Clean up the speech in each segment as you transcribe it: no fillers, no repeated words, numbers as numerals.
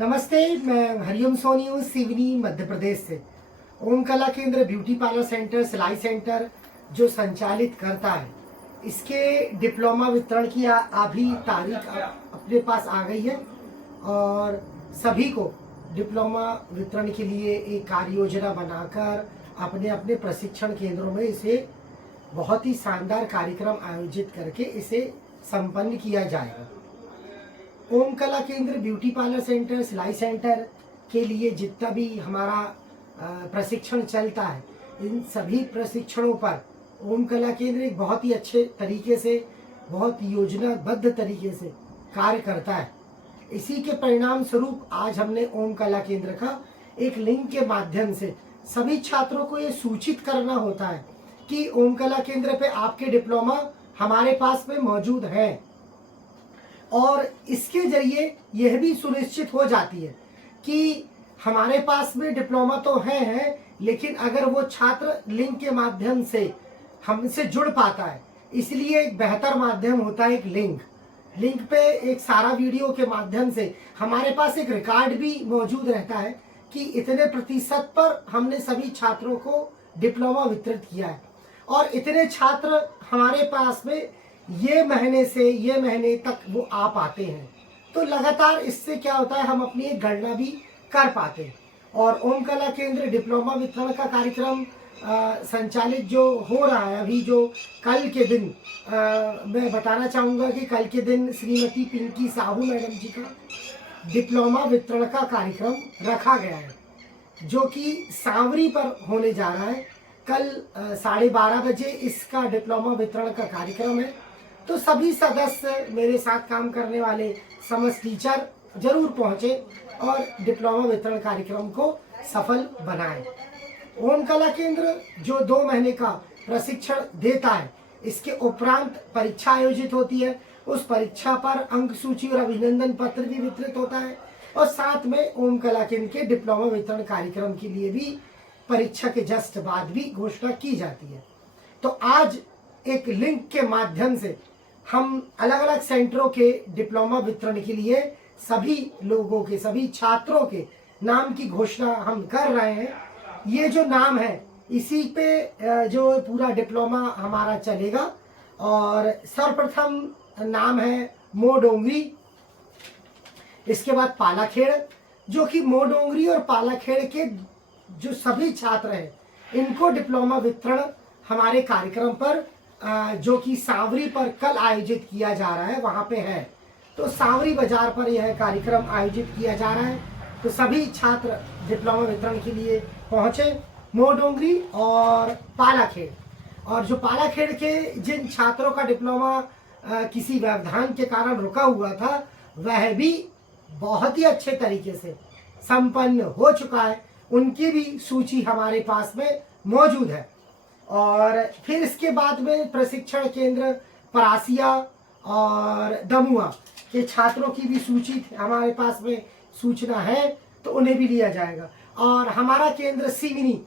नमस्ते, मैं हरिओम सोनी हूँ सिवनी मध्य प्रदेश से। ओम कला केंद्र ब्यूटी पार्लर सेंटर, सिलाई सेंटर जो संचालित करता है, इसके डिप्लोमा वितरण की अभी तारीख अपने पास आ गई है और सभी को डिप्लोमा वितरण के लिए एक कार्य योजना बनाकर अपने अपने प्रशिक्षण केंद्रों में इसे बहुत ही शानदार कार्यक्रम आयोजित करके इसे संपन्न किया जाएगा। ओम कला केंद्र ब्यूटी पार्लर सेंटर, सिलाई सेंटर के लिए जितना भी हमारा प्रशिक्षण चलता है, इन सभी प्रशिक्षणों पर ओम कला केंद्र एक बहुत ही अच्छे तरीके से, बहुत योजनाबद्ध तरीके से कार्य करता है। इसी के परिणाम स्वरूप आज हमने ओम कला केंद्र का एक लिंक के माध्यम से सभी छात्रों को ये सूचित करना होता है कि ओम कला केंद्र पे आपके डिप्लोमा हमारे पास में मौजूद है, और इसके जरिए यह भी सुनिश्चित हो जाती है कि हमारे पास में डिप्लोमा तो है, लेकिन अगर वो छात्र लिंक के माध्यम से हमसे जुड़ पाता है, इसलिए एक बेहतर माध्यम होता है एक लिंक पे एक सारा वीडियो के माध्यम से हमारे पास एक रिकॉर्ड भी मौजूद रहता है कि इतने प्रतिशत पर हमने सभी छात्रों को डिप्लोमा वितरित किया है और इतने छात्र हमारे पास में ये महीने से ये महीने तक वो आ पाते हैं। तो लगातार इससे क्या होता है, हम अपनी एक गणना भी कर पाते हैं। और ओम कला केंद्र डिप्लोमा वितरण का कार्यक्रम संचालित जो हो रहा है अभी, जो कल के दिन मैं बताना चाहूँगा कि कल के दिन श्रीमती पिंकी साहू मैडम जी का डिप्लोमा वितरण का कार्यक्रम रखा गया है, जो कि सांवरी पर होने जा रहा है। कल 12:30 बजे इसका डिप्लोमा वितरण का कार्यक्रम है। तो सभी सदस्य, मेरे साथ काम करने वाले समस्त टीचर जरूर पहुंचे और डिप्लोमा वितरण कार्यक्रम को सफल बनाएं। ओम कला केंद्र जो 2 महीने का प्रशिक्षण देता है, इसके उपरांत परीक्षा आयोजित होती है। उस परीक्षा पर अंक सूची और अभिनंदन पत्र भी वितरित होता है और साथ में ओम कला केंद्र के डिप्लोमा वितरण कार्यक्रम के लिए भी परीक्षा के जस्ट बाद भी घोषणा की जाती है। तो आज एक लिंक के माध्यम से हम अलग अलग सेंटरों के डिप्लोमा वितरण के लिए सभी लोगों के, सभी छात्रों के नाम की घोषणा हम कर रहे हैं। ये जो नाम है, इसी पे जो पूरा डिप्लोमा हमारा चलेगा। और सर्वप्रथम नाम है मोडोंगरी, इसके बाद पालाखेड़, जो कि मोडोंगरी और पालाखेड़ के जो सभी छात्र हैं, इनको डिप्लोमा वितरण हमारे कार्यक्रम पर जो कि सांवरी पर कल आयोजित किया जा रहा है, वहाँ पे है। तो सांवरी बाजार पर यह कार्यक्रम आयोजित किया जा रहा है। तो सभी छात्र डिप्लोमा वितरण के लिए पहुँचे मोडोंगरी और पालाखेड़। और जो पालाखेड़ के जिन छात्रों का डिप्लोमा किसी व्यवधान के कारण रुका हुआ था, वह भी बहुत ही अच्छे तरीके से संपन्न हो चुका है। उनकी भी सूची हमारे पास में मौजूद है। और फिर इसके बाद में प्रशिक्षण केंद्र परासिया और दमुआ के छात्रों की भी सूची हमारे पास में सूचना है, तो उन्हें भी लिया जाएगा। और हमारा केंद्र सिवनी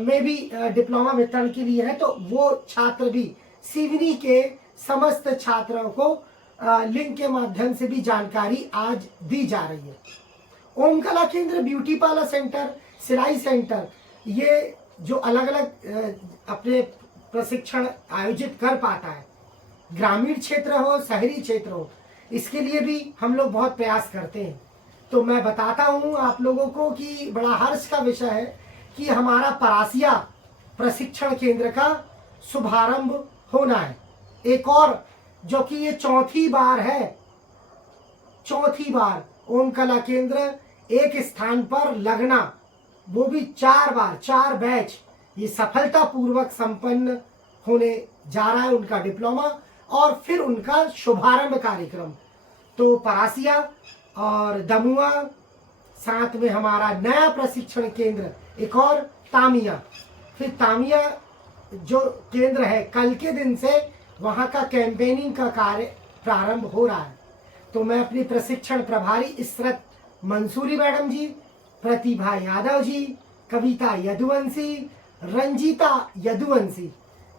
में भी डिप्लोमा वितरण के लिए है, तो वो छात्र भी, सिवनी के समस्त छात्रों को लिंक के माध्यम से भी जानकारी आज दी जा रही है। ओम कला केंद्र ब्यूटी पार्लर सेंटर, सिलाई सेंटर, ये जो अलग अलग अपने प्रशिक्षण आयोजित कर पाता है, ग्रामीण क्षेत्र हो, शहरी क्षेत्र हो, इसके लिए भी हम लोग बहुत प्रयास करते हैं। तो मैं बताता हूँ आप लोगों को कि बड़ा हर्ष का विषय है कि हमारा परासिया प्रशिक्षण केंद्र का शुभारंभ होना है। एक और, जो कि ये चौथी बार है, चौथी बार ओम कला केंद्र एक स्थान पर लगना, वो भी 4 बार, 4 बैच, ये सफलतापूर्वक संपन्न होने जा रहा है उनका डिप्लोमा और फिर उनका शुभारंभ कार्यक्रम। तो परासिया और दमुआ, साथ में हमारा नया प्रशिक्षण केंद्र एक और तामिया। फिर तामिया जो केंद्र है, कल के दिन से वहाँ का कैंपेनिंग का कार्य प्रारंभ हो रहा है। तो मैं अपनी प्रशिक्षण प्रभारी इशरत मंसूरी मैडम जी, प्रतिभा यादव जी, कविता यदुवंशी, रंजीता यदुवंशी,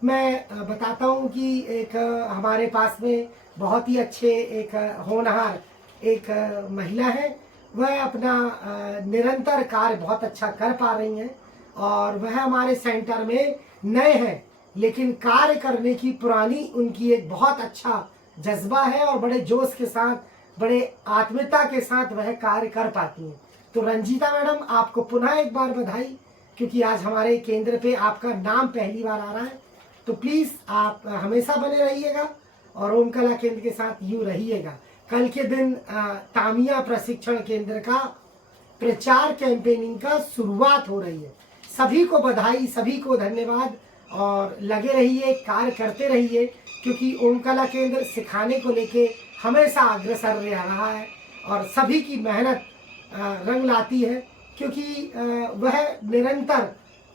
मैं बताता हूँ कि एक हमारे पास में बहुत ही अच्छे एक होनहार एक महिला है, वह अपना निरंतर कार्य बहुत अच्छा कर पा रही हैं और वह हमारे सेंटर में नए हैं, लेकिन कार्य करने की पुरानी उनकी एक बहुत अच्छा जज्बा है और बड़े जोश के साथ, बड़े आत्मीयता के साथ वह कार्य कर पाती हैं। तो रंजीता मैडम, आपको पुनः एक बार बधाई, क्योंकि आज हमारे केंद्र पे आपका नाम पहली बार आ रहा है। तो प्लीज़ आप हमेशा बने रहिएगा और ओम कला केंद्र के साथ यूँ रहिएगा। कल के दिन तामिया प्रशिक्षण केंद्र का प्रचार कैंपेनिंग का शुरुआत हो रही है। सभी को बधाई, सभी को धन्यवाद और लगे रहिए, कार्य करते रहिए, क्योंकि ओम कला केंद्र सिखाने को लेके हमेशा अग्रसर रहा है और सभी की मेहनत रंग लाती है, क्योंकि वह निरंतर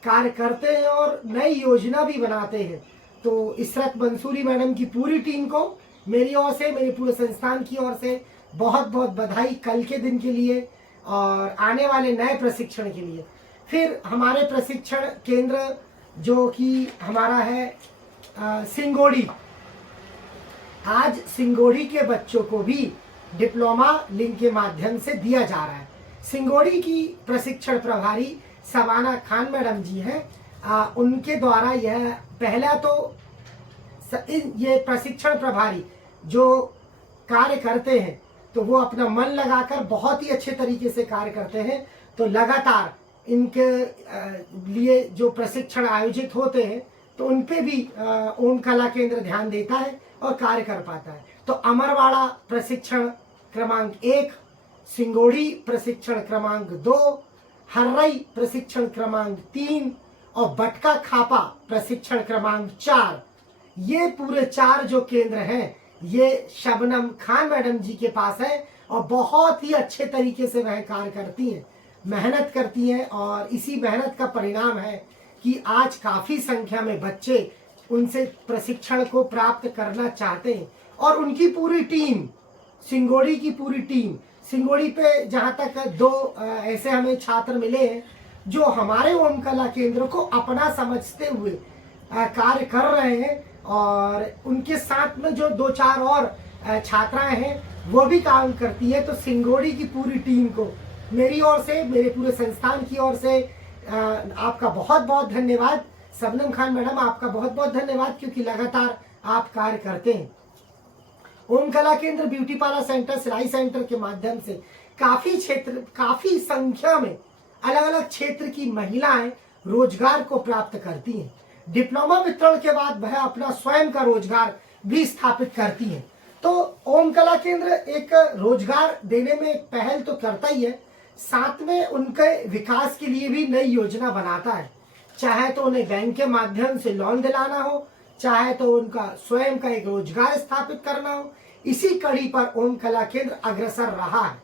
कार्य करते हैं और नई योजना भी बनाते हैं। तो इशरत मंसूरी मैडम की पूरी टीम को मेरी ओर से, मेरे पूरे संस्थान की ओर से बहुत बहुत बधाई कल के दिन के लिए और आने वाले नए प्रशिक्षण के लिए। फिर हमारे प्रशिक्षण केंद्र जो कि हमारा है सिंगोड़ी, आज सिंगोड़ी के बच्चों को भी डिप्लोमा लिंक के माध्यम से दिया जा रहा है। सिंगोड़ी की प्रशिक्षण प्रभारी सबाना खान मैडम जी हैं, उनके द्वारा यह पहला तो ये प्रशिक्षण प्रभारी जो कार्य करते हैं तो वो अपना मन लगाकर बहुत ही अच्छे तरीके से कार्य करते हैं। तो लगातार इनके लिए जो प्रशिक्षण आयोजित होते हैं तो उन पे भी ओम कला केंद्र ध्यान देता है और कार्य कर पाता है। तो अमरवाड़ा प्रशिक्षण क्रमांक 1, सिंगोड़ी प्रशिक्षण क्रमांक 2, हर्रई प्रशिक्षण क्रमांक 3 और बटका खापा प्रशिक्षण क्रमांक 4, ये पूरे 4 जो केंद्र हैं ये शबनम खान मैडम जी के पास है और बहुत ही अच्छे तरीके से वह कार्य करती हैं, मेहनत करती हैं और इसी मेहनत का परिणाम है कि आज काफ़ी संख्या में बच्चे उनसे प्रशिक्षण को प्राप्त करना चाहते हैं। और उनकी पूरी टीम, सिंगोड़ी की पूरी टीम, सिंगोड़ी पे जहाँ तक 2 ऐसे हमें छात्र मिले हैं जो हमारे ओम कला केंद्र को अपना समझते हुए कार्य कर रहे हैं और उनके साथ में जो 2-4 और छात्राएं हैं वो भी काम करती है। तो सिंगोड़ी की पूरी टीम को मेरी ओर से, मेरे पूरे संस्थान की ओर से आपका बहुत बहुत धन्यवाद। शबनम खान मैडम, आपका बहुत बहुत धन्यवाद, क्योंकि लगातार आप कार्य करते हैं। ओम कला केंद्र ब्यूटी पार्लर सेंटर, सिलाई सेंटर के माध्यम से काफी संख्या में अलग अलग क्षेत्र की महिलाएं रोजगार को प्राप्त करती हैं। डिप्लोमा वितरण के बाद वह अपना स्वयं का रोजगार भी स्थापित करती हैं। तो ओम कला केंद्र एक रोजगार देने में एक पहल तो करता ही है, साथ में उनके विकास के लिए भी नई योजना बनाता है। चाहे तो उन्हें बैंक के माध्यम से लोन दिलाना हो, चाहे तो उनका स्वयं का एक रोजगार स्थापित करना हो, इसी कड़ी पर ओम कला केंद्र अग्रसर रहा है।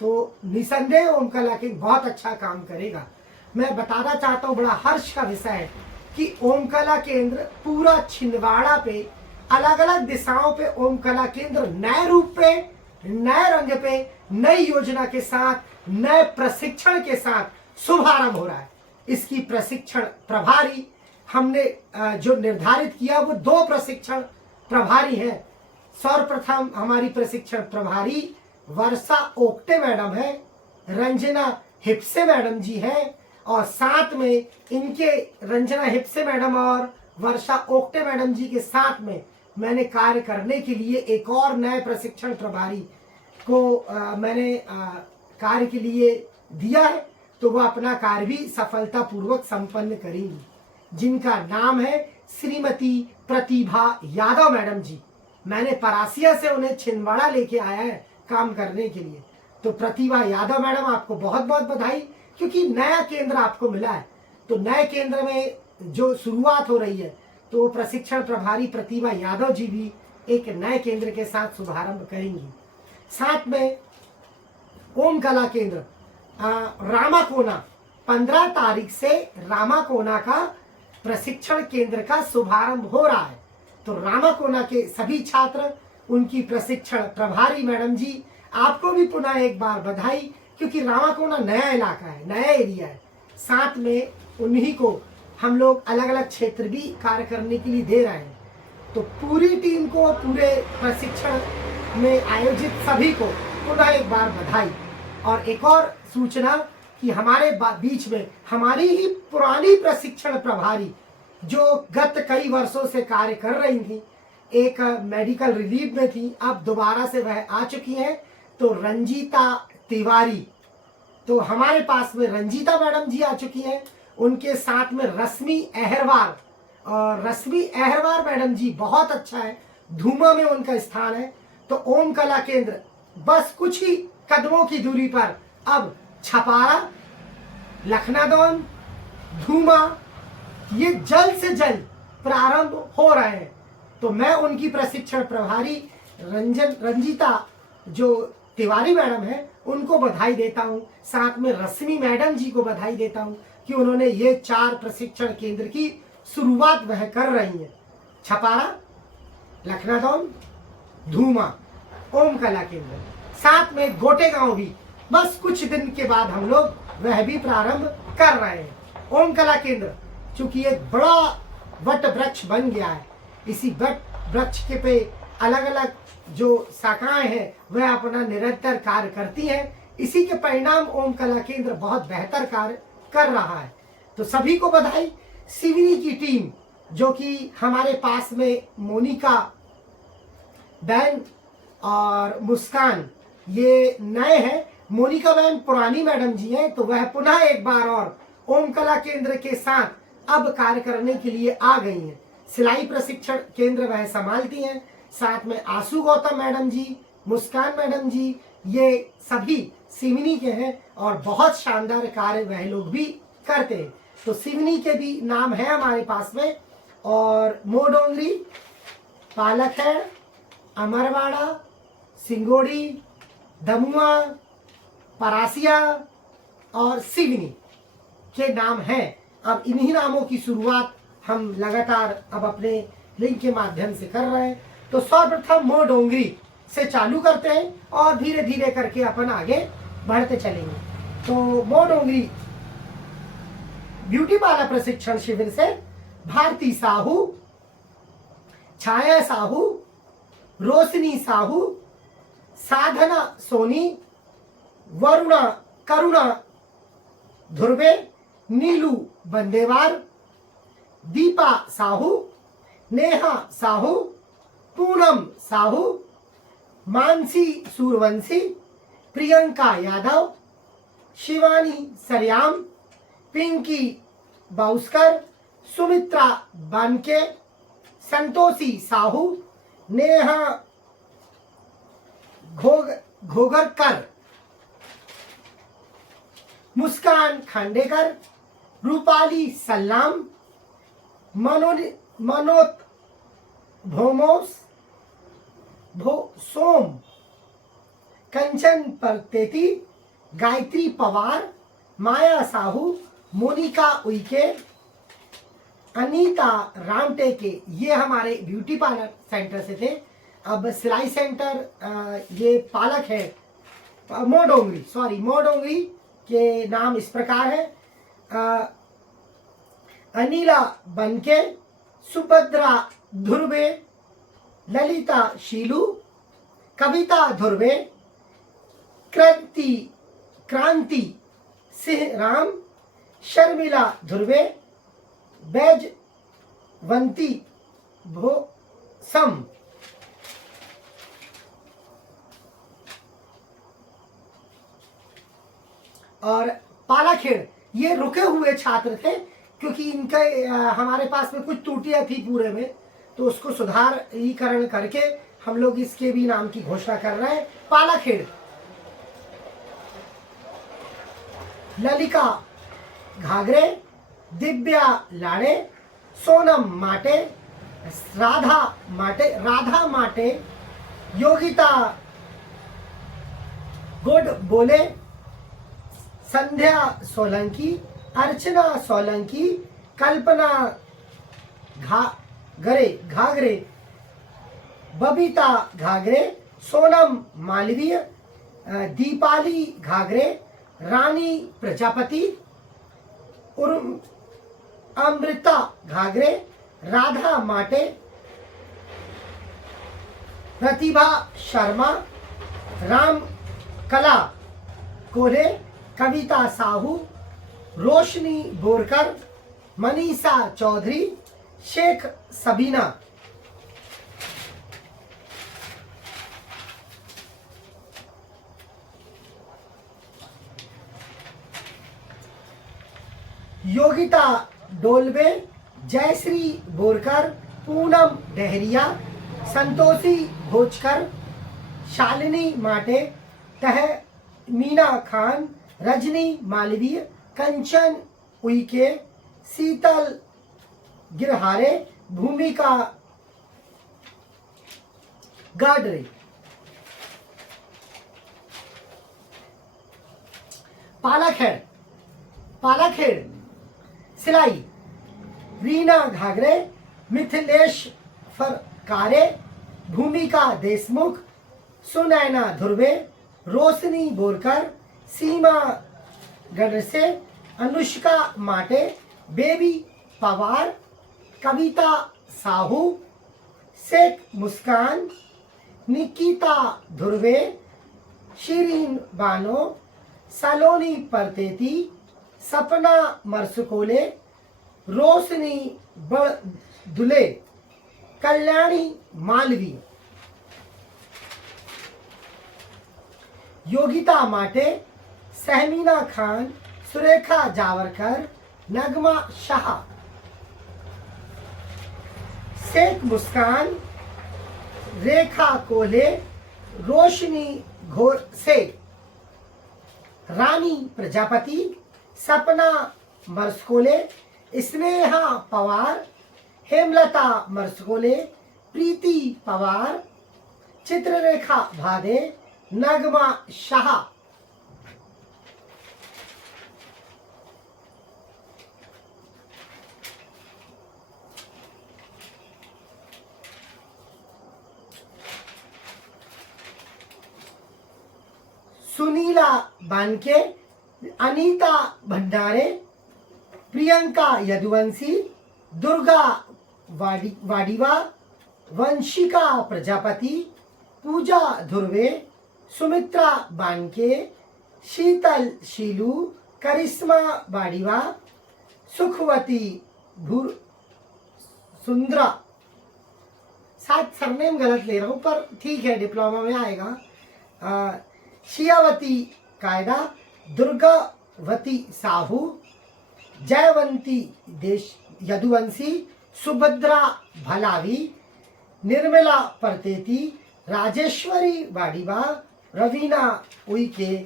तो निसंदेह ओम कला केंद्र बहुत अच्छा काम करेगा। मैं बताना चाहता हूँ, बड़ा हर्ष का विषय है कि ओम कला केंद्र पूरा छिंदवाड़ा पे अलग अलग दिशाओं पे ओम कला केंद्र नए रूप पे, नए रंग पे, नई योजना के साथ, नए प्रशिक्षण के साथ शुभारंभ हो रहा है। इसकी प्रशिक्षण प्रभारी हमने जो निर्धारित किया वो 2 प्रशिक्षण प्रभारी हैं। सर्वप्रथम हमारी प्रशिक्षण प्रभारी वर्षा ओक्टे मैडम है, रंजना हिप्से मैडम जी हैं और साथ में इनके रंजना हिप्से मैडम और वर्षा ओक्टे मैडम जी के साथ में मैंने कार्य करने के लिए एक और नए प्रशिक्षण प्रभारी को मैंने कार्य के लिए दिया है। तो वह अपना कार्य भी सफलतापूर्वक संपन्न करेंगी, जिनका नाम है श्रीमती प्रतिभा यादव मैडम जी। मैंने परासिया से उन्हें छिंदवाड़ा लेके आया है काम करने के लिए। तो प्रतिभा यादव मैडम, आपको बहुत बहुत बधाई, क्योंकि नया केंद्र आपको मिला है। तो नए केंद्र में जो शुरुआत हो रही है तो प्रशिक्षण प्रभारी प्रतिभा यादव जी भी एक नए केंद्र के साथ शुभारंभ करेंगी। साथ में ओम कला केंद्र रामाकोना 15 तारीख से रामाकोना का प्रशिक्षण केंद्र का शुभारंभ हो रहा है। तो रामाकोना के सभी छात्र, उनकी प्रशिक्षण प्रभारी मैडम जी, आपको भी पुनः एक बार बधाई, क्योंकि रामाकोना नया इलाका है, नया एरिया है। साथ में उन्हीं को हम लोग अलग अलग क्षेत्र भी कार्य करने के लिए दे रहे हैं। तो पूरी टीम को, पूरे प्रशिक्षण में आयोजित सभी को पुनः एक बार बधाई। और एक और सूचना कि हमारे बीच में हमारी ही पुरानी प्रशिक्षण प्रभारी जो गत कई वर्षों से कार्य कर रही थी, एक मेडिकल रिलीव में थी, अब दोबारा से वह आ चुकी हैं, तो रंजीता तिवारी, तो हमारे पास में रंजीता मैडम जी आ चुकी हैं। उनके साथ में रश्मि अहरवार, और रश्मि अहरवार मैडम जी बहुत अच्छा है, धूमा में उनका स्थान है। तो ओम कला केंद्र बस कुछ ही कदमों की दूरी पर अब छपारा, लखनादौन, धूमा ये जल्द से जल्द प्रारंभ हो रहे हैं। तो मैं उनकी प्रशिक्षण प्रभारी रंजीता जो तिवारी मैडम है उनको बधाई देता हूं, साथ में रश्मि मैडम जी को बधाई देता हूं कि उन्होंने ये 4 प्रशिक्षण केंद्र की शुरुआत वह कर रही हैं। छपारा, लखनादौन, धूमा, ओम कला केंद्र, साथ में गोटेगांव भी बस कुछ दिन के बाद हम लोग वह भी प्रारंभ कर रहे हैं। ओम कला केंद्र चूंकि एक बड़ा वट वृक्ष बन गया है, इसी वट वृक्ष के पे अलग अलग जो शाखाएं हैं वह अपना निरंतर कार्य करती हैं। इसी के परिणाम ओम कला केंद्र बहुत बेहतर कार्य कर रहा है। तो सभी को बधाई। सिवनी की टीम जो कि हमारे पास में मोनिका बहन और मुस्कान ये नए हैं, मोनिका बहन पुरानी मैडम जी हैं, तो वह पुनः एक बार और ओम कला केंद्र के साथ अब कार्य करने के लिए आ गई हैं। सिलाई प्रशिक्षण केंद्र वह संभालती हैं, साथ में आशु गौतम मैडम जी, मुस्कान मैडम जी, ये सभी सिवनी के हैं और बहुत शानदार कार्य वह लोग भी करते हैं। तो सिवनी के भी नाम है हमारे पास में, और मोडोंगरी, पालकखैड़, अमरवाड़ा, सिंगोड़ी, दमुआ, परासिया और सिवनी के नाम हैं। अब इन्हीं नामों की शुरुआत हम लगातार अब अपने लिंक के माध्यम से कर रहे हैं। तो सर्वप्रथम मोडोंगरी से चालू करते हैं और धीरे धीरे करके अपन आगे बढ़ते चलेंगे। तो मोडोंगरी ब्यूटी पार्लर प्रशिक्षण शिविर से भारती साहू, छाया साहू, रोशनी साहू, साधना सोनी, वरुणा करुणा धुर्वे, नीलू बंदेवार, दीपा साहू, नेहा साहू, पूनम साहू, मानसी सूरवंशी, प्रियंका यादव, शिवानी सरयाम, पिंकी बाउस्कर, सुमित्रा बानके, संतोषी साहू, नेहा घोगरकर, मुस्कान खांडेकर, रूपाली सल्लाम, मनोत भोमोस, सोम, कंचन परतेती, गायत्री पवार, माया साहू, मोनिका उइके, अनीता रामटेके, ये हमारे ब्यूटी पार्लर सेंटर से थे। अब सिलाई सेंटर ये पालक है मोडोंगरी के नाम इस प्रकार है, अनिला बनके, सुभद्रा धुर्वे, ललिता शीलू, कविता धुर्वे, क्रांति सिंह राम, शर्मिला धुर्वे, बैजवंती भोसम, और पालाखेड़ ये रुके हुए छात्र थे क्योंकि इनका हमारे पास में कुछ त्रुटियां थी पूरे में, तो उसको सुधारीकरण करके हम लोग इसके भी नाम की घोषणा कर रहे हैं। पालाखेड़ ललिका घाघरे, दिव्या लाड़े, सोनम माटे, राधा माटे, योगिता गुड बोले, संध्या सोलंकी, अर्चना सोलंकी, कल्पना घाघरे, बबीता घाघरे, सोनम मालवीय, दीपाली घाघरे, रानी प्रजापति, अमृता घाघरे, राधा माटे, प्रतिभा शर्मा, राम कला कोल्हे, कविता साहू, रोशनी बोरकर, मनीषा चौधरी, शेख सबीना। योगिता डोलवे, जयश्री बोरकर, पूनम डहरिया, संतोषी भोजकर, शालिनी माटे, तहमीना खान, रजनी मालवीय, कंचन उइके, शीतल गिरहारे, भूमिका गाडरे। पालाखेड़, पालाखेड़ सिलाई, रीना घागरे, मिथिलेश फरकारे, भूमिका देशमुख, सुनैना धुर्वे, रोशनी बोरकर, सीमा गडसे, अनुष्का माटे, बेबी पवार, कविता साहू, शेख मुस्कान, निकिता धुर्वे, शिरीन बानो, सलोनी परतेती, सपना मरसकोले, रोशनी बड़दुले, कल्याणी मालवी। योगिता माटे, सहमीना खान, सुरेखा जावरकर, नगमा शाह, शेख मुस्कान, रेखा कोल्हे, रोशनी घोरसे, रानी प्रजापति, सपना मरसकोले, स्नेहा पवार, हेमलता मरसकोले, प्रीति पवार, चित्ररेखा भादे, नगमा शाह। सुनीला बानके, अनीता भंडारे, प्रियंका यदुवंशी, दुर्गा वाडिवा, वंशिका प्रजापति, पूजा धुर्वे, सुमित्रा बानके, शीतल शीलू, करिश्मा वाडिवा, सुखवती सुंदरा। शायद सरनेम गलत ले रहा हूँ पर ठीक है, डिप्लोमा में आएगा। शियावती कायदा, दुर्गावती साहू, जयवंती देश यदुवंशी, सुभद्रा भलावी, निर्मला परतेती, राजेश्वरी वाडिवा, रवीना उइके,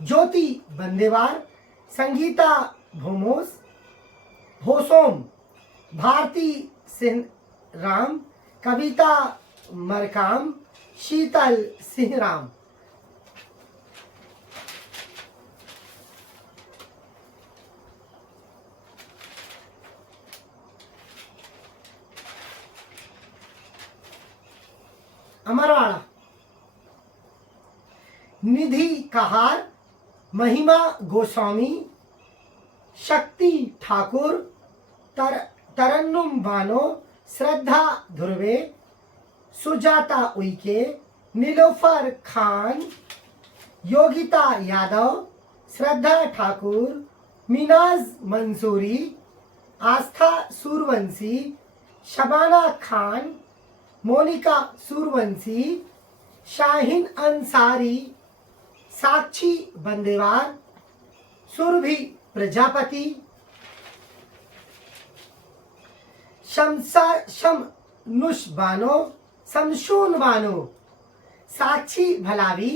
ज्योति बंदेवार, संगीता भोसोम, भारती सिंह राम, कविता मरकाम, शीतल सिंह राम। अमरवाड़ा, निधि कहार, महिमा गोस्वामी, शक्ति ठाकुर, तरन्नुम बानो, श्रद्धा धुर्वे, सुजाता उइके, नीलोफर खान, योगिता यादव, श्रद्धा ठाकुर, मिनाज मंसूरी, आस्था सूरवंशी, शबाना खान, मोनिका सूरवंशी, शाहीन अंसारी, साक्षी बंदेवार, सुरभि प्रजापति, शमनुष बानो, शमशून बानो, साक्षी भलावी,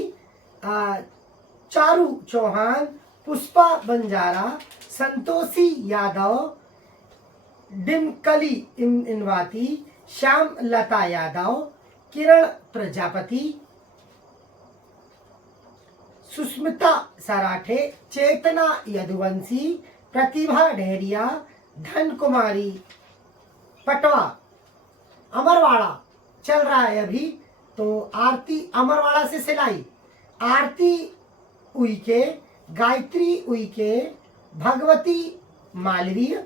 चारू चौहान, पुष्पा बंजारा, संतोषी यादव, डिमकली इनवाती, श्याम लता यादव, किरण प्रजापति, सुस्मिता सराठे, चेतना यदुवंशी, प्रतिभा डेहरिया, धन कुमारी पटवा। अमरवाड़ा चल रहा है अभी, तो आरती अमरवाड़ा से सिलाई, आरती उइके, गायत्री उइके, भगवती मालवीय,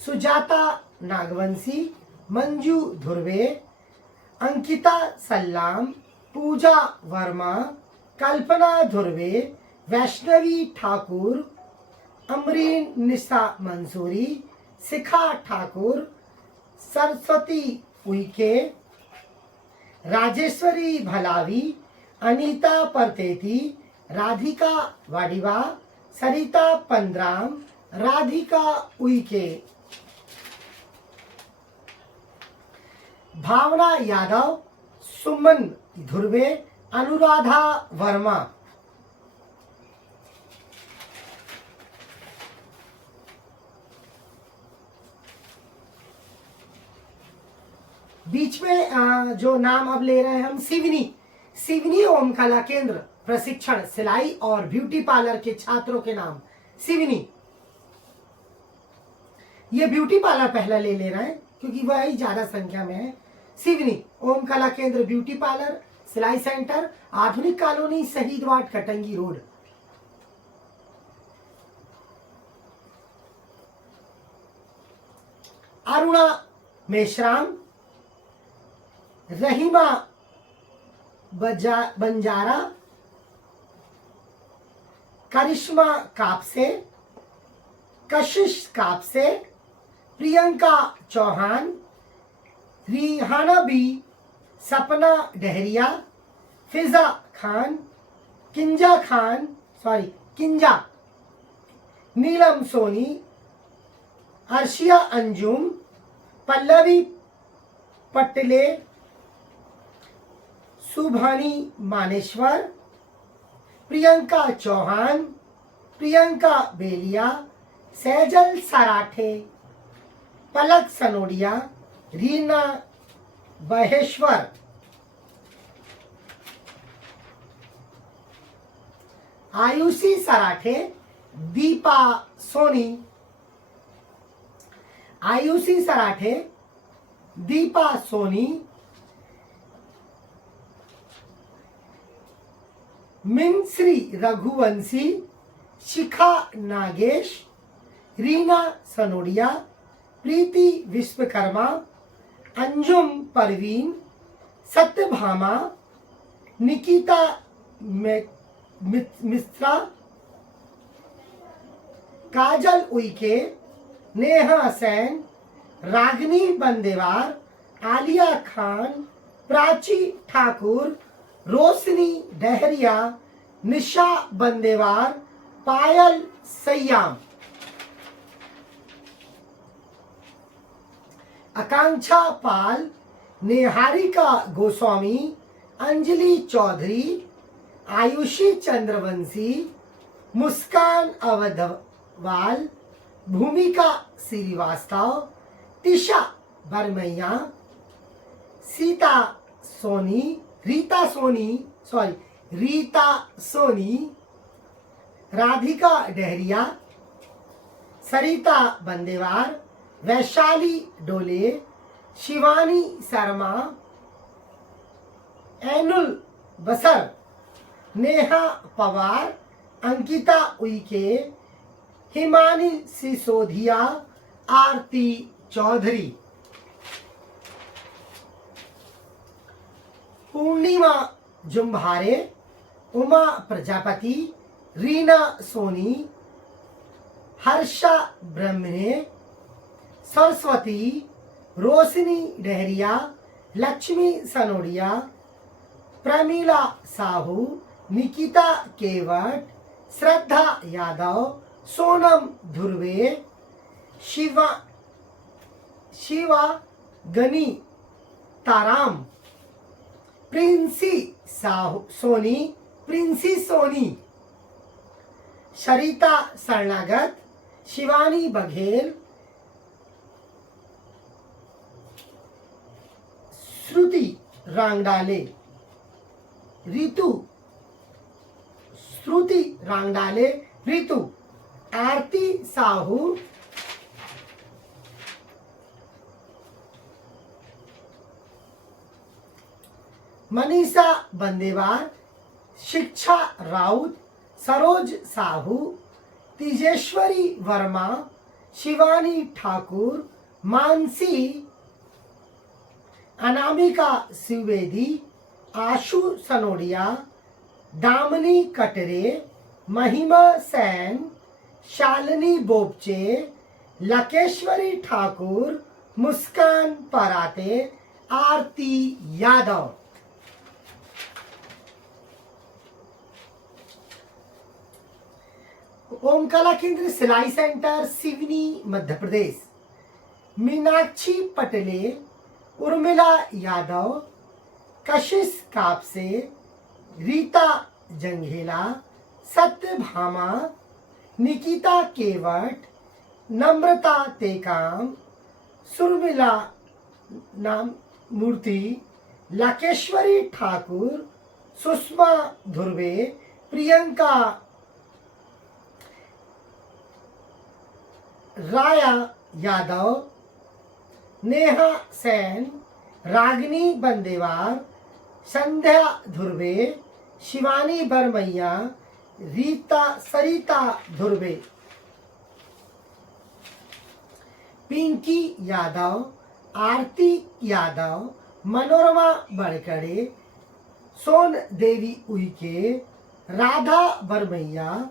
सुजाता नागवंशी, मंजू धुर्वे, अंकिता सल्लाम, पूजा वर्मा, कल्पना धुर्वे, वैष्णवी ठाकुर, अमरीन निशा मंसूरी, शिखा ठाकुर, सरस्वती उइके, राजेश्वरी भलावी, अनीता परतेती, राधिका वाडिवा, सरिता पंद्राम, राधिका उइके, भावना यादव, सुमन धुर्वे, अनुराधा वर्मा। बीच में जो नाम अब ले रहे हैं हम, सिवनी ओम कला केंद्र प्रशिक्षण सिलाई और ब्यूटी पार्लर के छात्रों के नाम। सिवनी, ये ब्यूटी पार्लर पहला ले रहे हैं क्योंकि वह ही ज्यादा संख्या में है। सिवनी ओम कला केंद्र ब्यूटी पार्लर सिलाई सेंटर, आधुनिक कॉलोनी, शहीद वार्ड, कटंगी रोड। अरुणा मेश्राम, रहीमा बंजारा, करिश्मा कापसे, कशिश कापसे, प्रियंका चौहान, रिहाना बी, सपना डहरिया, फिजा खान, किंजा, नीलम सोनी, अर्शिया अंजुम, पल्लवी पटले, सुभानी मानेश्वर, प्रियंका चौहान, प्रियंका बेलिया, सैजल सराठे, पलक सनोडिया, रीना बहेश्वर। आयुषी सराठे, दीपा सोनी, आयुषी सराठे, दीपा सोनी, मिनश्री रघुवंशी, शिखा नागेश, रीना सनोडिया, प्रीति विश्वकर्मा, अंजुम परवीन, सत्यभामा, निकिता मिश्रा, काजल उइके, नेहा सेन, रागनी बंदेवार, आलिया खान, प्राची ठाकुर, रोशनी डहरिया, निशा बंदेवार, पायल सयाम। आकांक्षा पाल, नेहारिका गोस्वामी, अंजलि चौधरी, आयुषी चंद्रवंशी, मुस्कान अवधवाल, भूमिका श्रीवास्तव, तिशा बरमैया, रीता सोनी, राधिका डहरिया, सरिता बंदेवार, वैशाली डोले, शिवानी शर्मा, एनुल बसर, नेहा पवार, अंकिता उइके, हिमानी सिसोदिया, आरती चौधरी। पूर्णिमा जुम्भारे, उमा प्रजापति, रीना सोनी, हर्षा ब्रह्मणे, सरस्वती, रोशनी डहरिया, लक्ष्मी सनोडिया, प्रमीला साहू, निकिता केवट, श्रद्धा यादव, सोनम धुर्वे, शिवा गनी ताराम, प्रिंसी सोनी, शरिता शरणागत, शिवानी बघेल, श्रुति रांगडाले, ऋतु, आरती साहू, मनीषा बंदेवार, शिक्षा राउत, सरोज साहू, तेजेश्वरी वर्मा, शिवानी ठाकुर, मानसी, अनामिका शिवेदी, आशु सनोडिया, दामिनी कटरे, महिमा सेन, शालिनी बोबचे, लकेश्वरी ठाकुर, मुस्कान पराते, आरती यादव। ओम कला केंद्र सिलाई सेंटर सिवनी मध्य प्रदेश। मीनाक्षी पटले, उर्मिला यादव, कशिश कापसे, रीता जंघेला, सत्यभामा, निकिता केवट, नम्रता तेकाम, सुरमिला नाम मूर्ति, लकेश्वरी ठाकुर, सुषमा धुर्वे, प्रियंका राया यादव, नेहा सेन, रागिनी बंदेवार, संध्या धुर्वे, शिवानी बरमैया, सरिता धुर्वे, पिंकी यादव, आरती यादव, मनोरमा बड़कड़े, सोन देवी उइके, राधा बरमैया,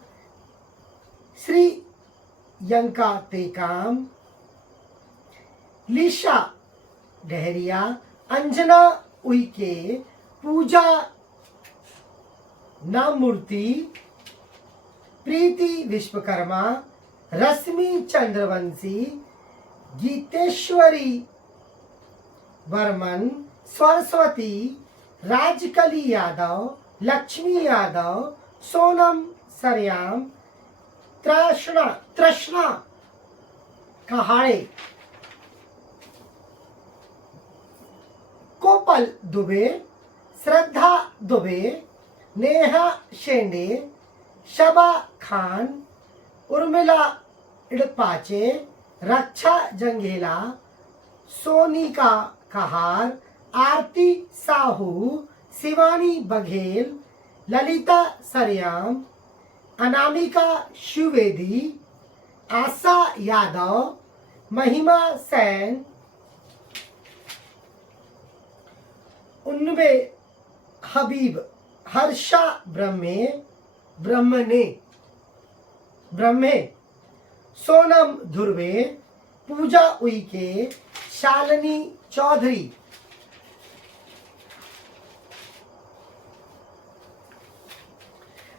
श्री यंका तेकाम, लीशा डहरिया, अंजना उइके, पूजा नामूर्ति, प्रीति विश्वकर्मा, रश्मि चंद्रवंशी, गीतेश्वरी वर्मन, सरस्वती, राजकली यादव, लक्ष्मी यादव, सोनम सरयाम, तृष्णा कहाड़े, कोपल दुबे, श्रद्धा दुबे, नेहा शेंडे, शबा खान, उर्मिला इड़पाचे, रक्षा जंगेला, सोनिका कहार, आरती साहू, शिवानी बघेल, ललिता सरयाम, अनामिका शिवेदी, आशा यादव, महिमा सेन, उन्वे हबीब, हर्षा ब्रह्मे, सोनम धुर्वे, पूजा उइके, शालिनी चौधरी।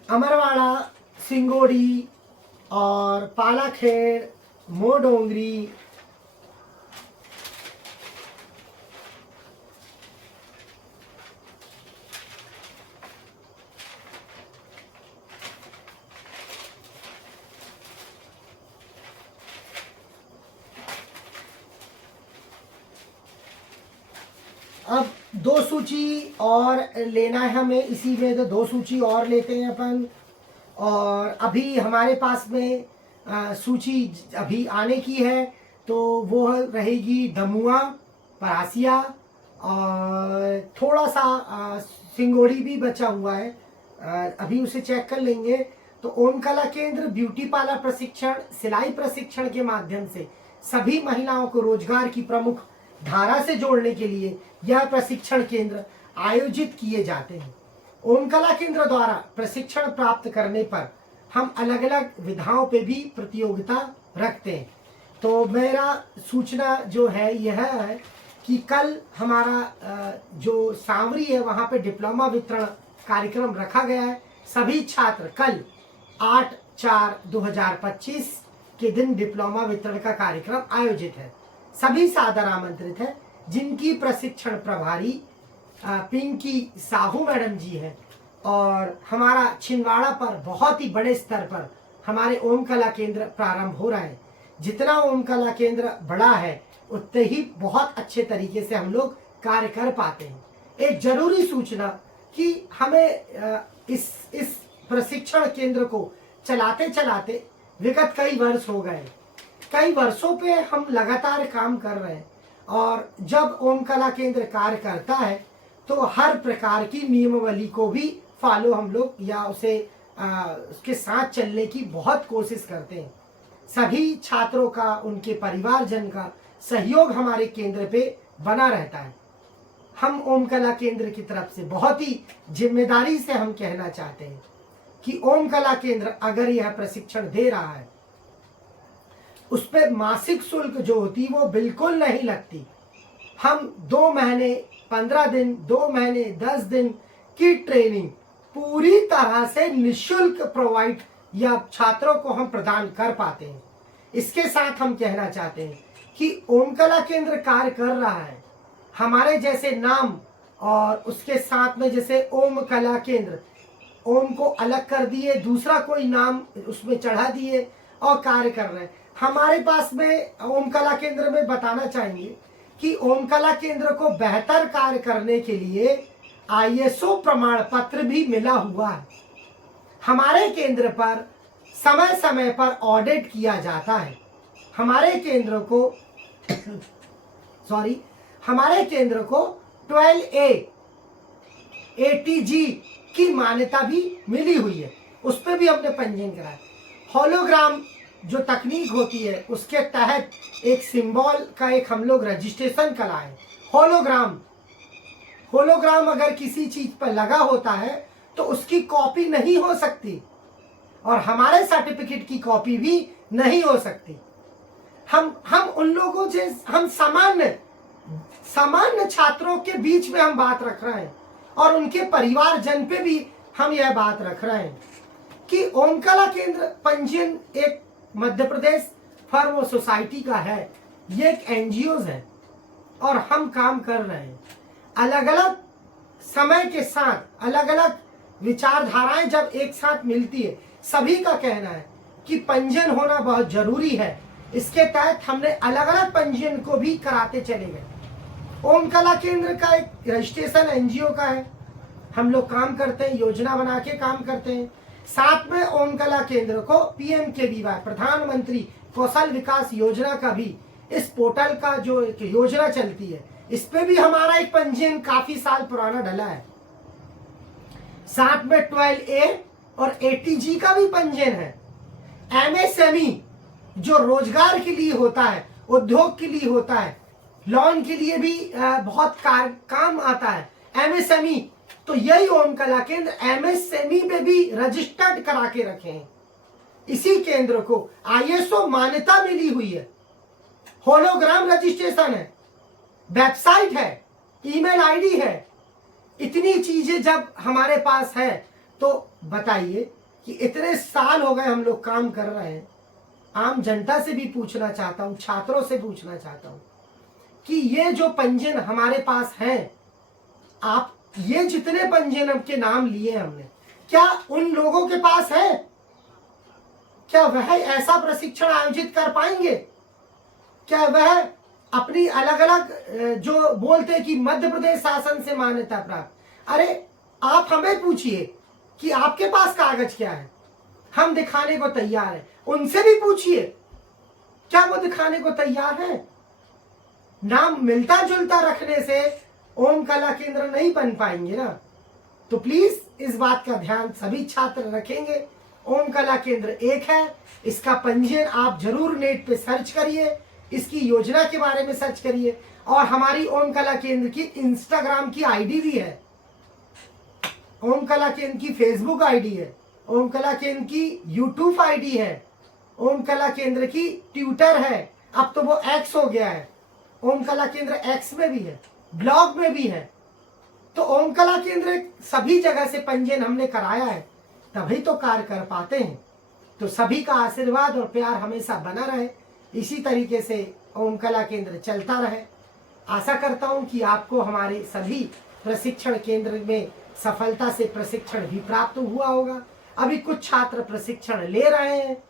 अमरवाड़ा, सिंगोड़ी और पालाखेड़, मोडोंगरी, अब दो सूची और लेना है हमें, इसी में तो दो सूची और लेते हैं अपन। और अभी हमारे पास में सूची अभी आने की है, तो वो रहेगी दमुआ, परासिया और थोड़ा सा सिंगोड़ी भी बचा हुआ है, अभी उसे चेक कर लेंगे। तो ओम कला केंद्र ब्यूटी पार्लर प्रशिक्षण, सिलाई प्रशिक्षण के माध्यम से सभी महिलाओं को रोजगार की प्रमुख धारा से जोड़ने के लिए यह प्रशिक्षण केंद्र आयोजित किए जाते हैं। ओम कला केंद्र द्वारा प्रशिक्षण प्राप्त करने पर हम अलग अलग विधाओं पे भी प्रतियोगिता रखते हैं। तो मेरा सूचना जो है यह है कि कल हमारा जो सांवरी है वहाँ पे डिप्लोमा वितरण कार्यक्रम रखा गया है। सभी छात्र कल 8/4/2025 के दिन डिप्लोमा वितरण का कार्यक्रम आयोजित है। सभी सादर आमंत्रित है। जिनकी प्रशिक्षण प्रभारी पिंकी साहू मैडम जी हैं, और हमारा छिंदवाड़ा पर बहुत ही बड़े स्तर पर हमारे ओम कला केंद्र प्रारंभ हो रहा है। जितना ओम कला केंद्र बड़ा है उतने ही बहुत अच्छे तरीके से हम लोग कार्य कर पाते हैं। एक जरूरी सूचना कि हमें इस प्रशिक्षण केंद्र को चलाते चलाते विगत कई वर्ष हो गए, कई वर्षों पे हम लगातार काम कर रहे हैं। और जब ओम कला केंद्र कार्य करता है तो हर प्रकार की नियमावली को भी फॉलो हम लोग या उसे उसके साथ चलने की बहुत कोशिश करते हैं। सभी छात्रों का, उनके परिवारजन का सहयोग हमारे केंद्र पे बना रहता है। हम ओम कला केंद्र की तरफ से बहुत ही जिम्मेदारी से हम कहना चाहते हैं कि ओम कला केंद्र अगर यह प्रशिक्षण दे रहा है, उस पर मासिक शुल्क जो होती वो बिल्कुल नहीं लगती। हम 2 महीने 15 दिन, 2 महीने 10 दिन की ट्रेनिंग पूरी तरह से निःशुल्क प्रोवाइड या छात्रों को हम प्रदान कर पाते हैं। इसके साथ हम कहना चाहते हैं कि ओम कला केंद्र कार्य कर रहा है, हमारे जैसे नाम और उसके साथ में जैसे ओम कला केंद्र, ओम को अलग कर दिए, दूसरा कोई नाम उसमें चढ़ा दिए और कार्य कर रहे हैं। हमारे पास में ओम कला केंद्र में बताना चाहेंगे कि ओम कला केंद्र को बेहतर कार्य करने के लिए ISO प्रमाण पत्र भी मिला हुआ है। हमारे केंद्र पर समय समय पर ऑडिट किया जाता है। हमारे केंद्र को हमारे केंद्र को 12A ATG की मान्यता भी मिली हुई है, उस पर भी हमने पंजीयन कराया। होलोग्राम जो तकनीक होती है उसके तहत एक सिंबल का एक हम लोग रजिस्ट्रेशन कराए। होलोग्राम अगर किसी चीज पर लगा होता है तो उसकी कॉपी नहीं हो सकती और हमारे सर्टिफिकेट की कॉपी भी नहीं हो सकती। हम उन लोगों से हम सामान्य छात्रों के बीच में हम बात रख रहे हैं और उनके परिवारजन पे भी हम यह बात रख रहे हैं कि ओम कला केंद्र पंजीयन एक मध्य प्रदेश फर्म सोसाइटी का है, ये एक NGOs है और हम काम कर रहे हैं। अलग अलग समय के साथ अलग अलग विचारधाराएं जब एक साथ मिलती है, सभी का कहना है कि पंजीयन होना बहुत जरूरी है। इसके तहत हमने अलग अलग पंजीयन को भी कराते चले गए। ओम कला केंद्र का एक रजिस्ट्रेशन NGO का है, हम लोग काम करते हैं, योजना बना के काम करते हैं। साथ में ओम कला केंद्र को PMKVY प्रधानमंत्री कौशल विकास योजना का भी इस पोर्टल का जो एक योजना चलती है, इस पे भी हमारा एक पंजीयन काफी साल पुराना डला है। साथ में 12A और ATG का भी पंजीयन है। MSME जो रोजगार के लिए होता है, उद्योग के लिए होता है, लोन के लिए भी बहुत काम आता है MSME, तो यही ओम कला केंद्र MSME में भी रजिस्टर्ड करा के रखे हैं। इसी केंद्र को ISO मान्यता मिली हुई है, होलोग्राम रजिस्ट्रेशन है, वेबसाइट है, ईमेल ID है। इतनी चीजें जब हमारे पास है तो बताइए कि इतने साल हो गए हम लोग काम कर रहे हैं। आम जनता से भी पूछना चाहता हूं, छात्रों से पूछना चाहता हूं कि ये जो पंजीयन हमारे पास है, आप ये जितने पंजीयन के नाम लिए हमने, क्या उन लोगों के पास है? क्या वह ऐसा प्रशिक्षण आयोजित कर पाएंगे? क्या वह अपनी अलग अलग जो बोलते हैं कि मध्य प्रदेश शासन से मान्यता प्राप्त, अरे आप हमें पूछिए कि आपके पास कागज क्या है, हम दिखाने को तैयार हैं। उनसे भी पूछिए क्या वो दिखाने को तैयार है। नाम मिलता जुलता रखने से ओम कला केंद्र नहीं बन पाएंगे ना। तो प्लीज इस बात का ध्यान सभी छात्र रखेंगे। ओम कला केंद्र एक है, इसका पंजीयन आप जरूर नेट पे सर्च करिए, इसकी योजना के बारे में सर्च करिए। और हमारी ओम कला केंद्र की इंस्टाग्राम की ID भी है, ओम कला केंद्र की फेसबुक ID है, ओम कला केंद्र की यूट्यूब ID है, ओम कला केंद्र की ट्विटर है, अब तो वो X हो गया है, ओम कला केंद्र X में भी है, ब्लॉग में भी है। तो ओम कला केंद्र सभी जगह से पंजीयन हमने कराया है, तभी तो कार्य कर पाते हैं। तो सभी का आशीर्वाद और प्यार हमेशा बना रहे, इसी तरीके से ओम कला केंद्र चलता रहे। आशा करता हूं कि आपको हमारे सभी प्रशिक्षण केंद्र में सफलता से प्रशिक्षण भी प्राप्त हुआ होगा। अभी कुछ छात्र प्रशिक्षण ले रहे हैं,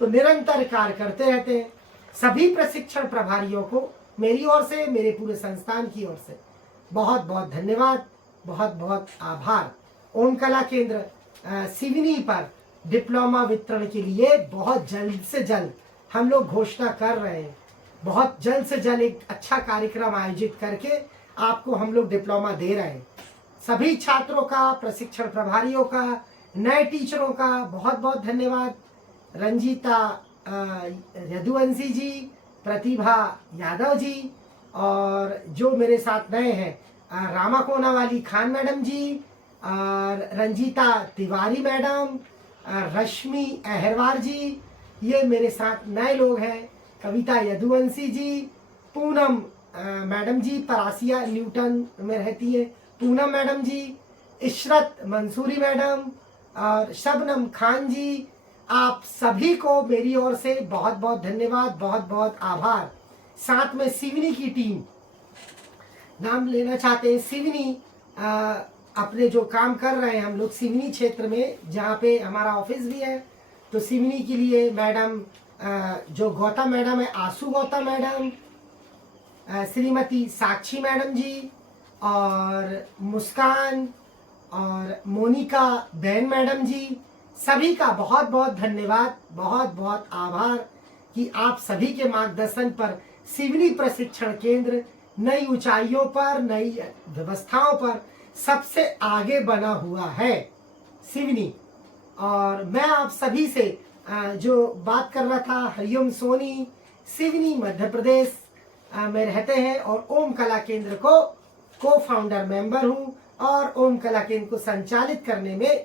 तो निरंतर कार्य करते रहते हैं। सभी प्रशिक्षण प्रभारियों को मेरी ओर से, मेरे पूरे संस्थान की ओर से बहुत बहुत धन्यवाद, बहुत बहुत आभार। ओम कला केंद्र सिवनी पर डिप्लोमा वितरण के लिए बहुत जल्द से जल्द हम लोग घोषणा कर रहे हैं। बहुत जल्द से जल्द एक अच्छा कार्यक्रम आयोजित करके आपको हम लोग डिप्लोमा दे रहे हैं। सभी छात्रों का, प्रशिक्षण प्रभारियों का, नए टीचरों का बहुत बहुत धन्यवाद। रंजीता यदुवंशी जी, प्रतिभा यादव जी और जो मेरे साथ नए हैं रामा कोनावाली खान मैडम जी, और रंजीता तिवारी मैडम, रश्मि अहरवार जी, ये मेरे साथ नए लोग हैं। कविता यदुवंशी जी, पूनम मैडम जी परासिया न्यूटन में रहती है, पूनम मैडम जी, इशरत मंसूरी मैडम और शबनम खान जी, आप सभी को मेरी ओर से बहुत बहुत धन्यवाद, बहुत बहुत आभार। साथ में सिवनी की टीम, नाम लेना चाहते हैं सिवनी, अपने जो काम कर रहे हैं हम लोग सिवनी क्षेत्र में, जहाँ पे हमारा ऑफिस भी है। तो सिवनी के लिए मैडम जो गौतम मैडम है, आशु गौतम मैडम, श्रीमती साक्षी मैडम जी, और मुस्कान और मोनिका बहन मैडम जी, सभी का बहुत बहुत धन्यवाद, बहुत बहुत आभार कि आप सभी के मार्गदर्शन पर सिवनी प्रशिक्षण केंद्र नई ऊंचाइयों पर, नई व्यवस्थाओं पर सबसे आगे बना हुआ है सिवनी। और मैं आप सभी से जो बात कर रहा था, हरिओम सोनी, सिवनी मध्य प्रदेश में रहते हैं और ओम कला केंद्र को फाउंडर मेंबर हूं और ओम कला केंद्र को संचालित करने में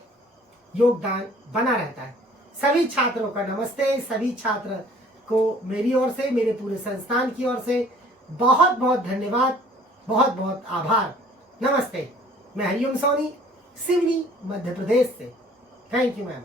योगदान बना रहता है। सभी छात्रों का नमस्ते, सभी छात्र को मेरी ओर से, मेरे पूरे संस्थान की ओर से बहुत बहुत धन्यवाद, बहुत बहुत आभार। नमस्ते। मैं हरिओम सोनी, सिवनी मध्य प्रदेश से। Thank you ma'am.